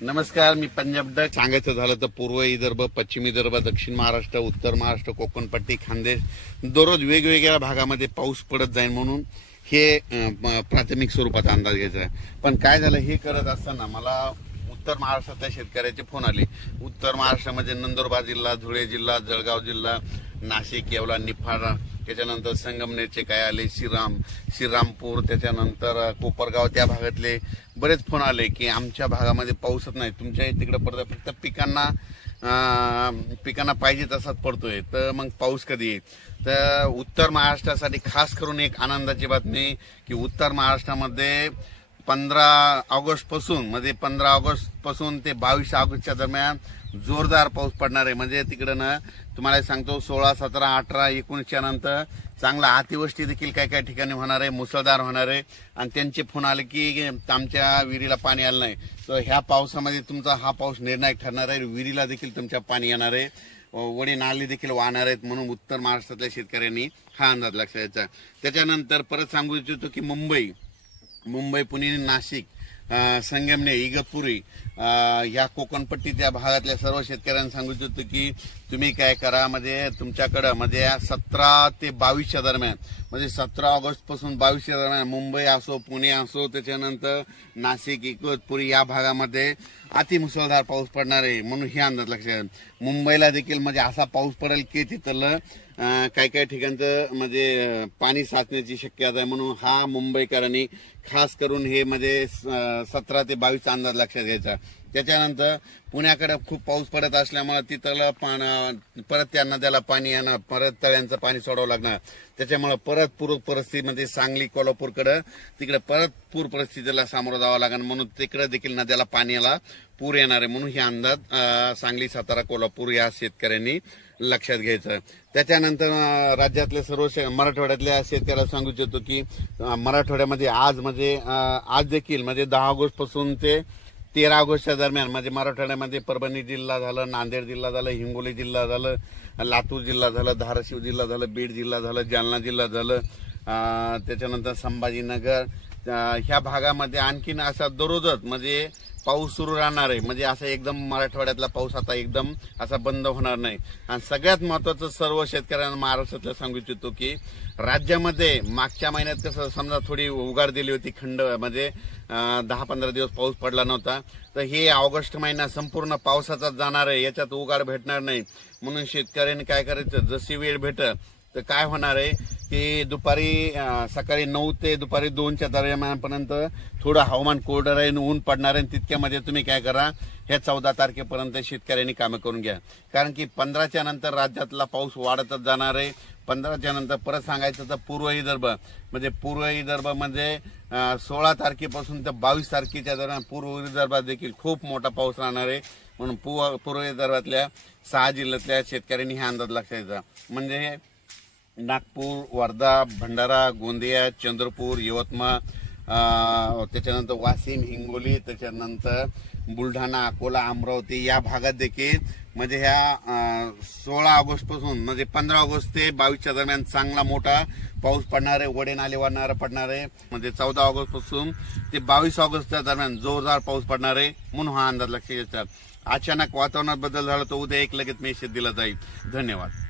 नमस्कार, मी पंजाब डक. सांगायचं झालं तर पूर्व विदर्भ, पश्चिम विदर्भ, दक्षिण महाराष्ट्र, उत्तर महाराष्ट्र, कोकणपट्टी, खानदेश दररोज वेगवेगळ्या भागामध्ये पाऊस पडत जाईल म्हणून हे प्राथमिक स्वरूपात अंदाज घ्यायचा आहे. पण काय झालं, हे करत असताना मला उत्तर महाराष्ट्रातल्या शेतकऱ्याचे फोन आले. उत्तर महाराष्ट्रामध्ये नंदुरबार जिल्हा, धुळे जिल्हा, जळगाव जिल्हा, नाशिक, येवला, निफाड, त्याच्यानंतर संगमनेरचे काय आले, श्रीरामपूर, त्याच्यानंतर कोपरगाव, त्या भागातले बरेच फोन आले की आमच्या भागामध्ये पाऊसच नाही, तुमच्या तिकडे पडतोय, फक्त पिकांना पाहिजे तसाच पडतोय. तर मग पाऊस कधी येईल? तर उत्तर महाराष्ट्रासाठी खास करून एक आनंदाची बातमी की उत्तर महाराष्ट्रामध्ये 15 ऑगस्ट पासून ते 22 ऑगस्टच्या दरम्यान जोरदार पाऊस पडणार आहे. म्हणजे तिकडं ना तुम्हाला सांगतो 16, 17, 18, 19 नंतर चांगला अतिवृष्टी देखील काही ठिकाणी होणार आहे, मुसळधार होणार आहे. आणि त्यांचे फोन आले की आमच्या विहिरीला पाणी आलं नाही. तर ह्या पावसामध्ये तुमचा हा पाऊस निर्णायक ठरणार आहे, विहिरीला देखील तुमच्या पाणी येणार आहे, वडे नाले देखील वाहणार आहेत. म्हणून उत्तर महाराष्ट्रातल्या शेतकऱ्यांनी हा अंदाज लक्षात घ्यायचा. त्याच्यानंतर परत सांगू इच्छितो की मुंबई, पुणे, नाशिक, संगमनेर, इगतपुरी, या कोकणपट्टी त्या भागातल्या सर्व शेतकऱ्यांना सांगू इच्छितो की तुम्ही काय करा, म्हणजे तुमच्याकडं म्हणजे 17 ते 22च्या दरम्यान, म्हणजे 17 ऑगस्ट पासून 22च्या दरम्यान मुंबई असो, पुणे असो, त्याच्यानंतर नाशिक, इगतपुरी या भागामध्ये अतिमुसळधार पाऊस पडणार आहे. म्हणून हे अंदाज लक्षात. मुंबईला देखील म्हणजे असा पाऊस पडेल की तिथलं काही ठिकाणचं म्हणजे पाणी साचण्याची शक्यता आहे. म्हणून हा मुंबईकरांनी खास करून हे म्हणजे 17 ते 22चा अंदाज लक्षात घ्यायचा. त्याच्यानंतर पुण्याकडे खूप पाऊस पडत असल्यामुळे तिथलं परत त्या नद्याला पाणी येणार, परत तळ्यांचं पाणी सोडावं लागणार. त्याच्यामुळे परत पूर परिस्थितीमध्ये सांगली, कोल्हापूरकडे तिकडे परत पूर परिस्थितीला सामोरं जावं लागणार. म्हणून तिकडे देखील नद्याला पाण्याला पूर येणार आहे. म्हणून हे अंदाज सांगली, सातारा, कोल्हापूर या शेतकऱ्यांनी लक्षात घ्यायचं. त्याच्यानंतर राज्यातले सर्व मराठवाड्यातल्या शेतकऱ्याला सांगू इच्छितो की मराठवाड्यामध्ये आज देखील म्हणजे 10 ऑगस्ट पासून ते 13 ऑगस्टच्या दरम्यान म्हणजे मराठवाड्यामध्ये परभणी जिल्हा झालं, नांदेड जिल्हा झालं, हिंगोली जिल्हा झालं, लातूर जिल्हा झालं, धाराशिव जिल्हा झालं, बीड जिल्हा झालं, जालना जिल्हा झालं, त्याच्यानंतर संभाजीनगर, ह्या भागामध्ये आणखीन असा दररोजच म्हणजे पाऊस सुरू राहणार आहे. म्हणजे असं एकदम मराठवाड्यातला पाऊस आता एकदम असा बंद होणार नाही. आणि सगळ्यात महत्वाचं सर्व शेतकऱ्यांना महाराष्ट्रातल्या सांगू इच्छितो की राज्यामध्ये मागच्या महिन्यात कसं समजा थोडी उघाड दिली होती, खंड म्हणजे 10-15 दिवस पाऊस पडला नव्हता. तर हे ऑगस्ट महिना संपूर्ण पावसाचाच जाणार आहे, याच्यात उघाड भेटणार नाही. म्हणून शेतकऱ्यांनी काय करायचं, जशी वेळ भेटत तर काय होणार आहे की सकाळी 9 ते दुपारी 2च्या दरम्यानपर्यंत थोडं हवामान कोरडं राहील, ऊन पडणार आहे. तितक्यामध्ये तुम्ही काय करा, हे 14 तारखेपर्यंत शेतकऱ्यांनी कामं करून घ्या. कारण की 15च्या नंतर राज्यातला पाऊस वाढतच जाणार आहे. 15च्या नंतर परत सांगायचं तर पूर्व विदर्भ म्हणजे 16 तारखेपासून तर 22 तारखेच्या दरम्यान पूर्व विदर्भात देखील खूप मोठा पाऊस राहणार आहे. म्हणून पूर्व विदर्भातल्या 6 जिल्ह्यातल्या शेतकऱ्यांनी हा अंदाज लक्षात घ्यायचा. म्हणजे नागपूर, वर्धा, भंडारा, गोंदिया, चंद्रपूर, यवतमाळ, त्याच्यानंतर वाशिम, हिंगोली, त्याच्यानंतर बुलढाणा, अकोला, अमरावती या भागात देखील म्हणजे ह्या 16 ऑगस्ट पासून म्हणजे 15 ऑगस्ट ते 22च्या दरम्यान चांगला मोठा पाऊस पडणार आहे, वडे नाले वाहणारा पडणार आहे. म्हणजे 14 ऑगस्ट पासून ते 22 ऑगस्टच्या दरम्यान जोरदार पाऊस पडणार आहे. म्हणून हा अंदाज लक्षात घ्यायचा. अचानक वातावरणात बदल झाला तर उद्या लगेच मेसेज दिला जाईल. धन्यवाद.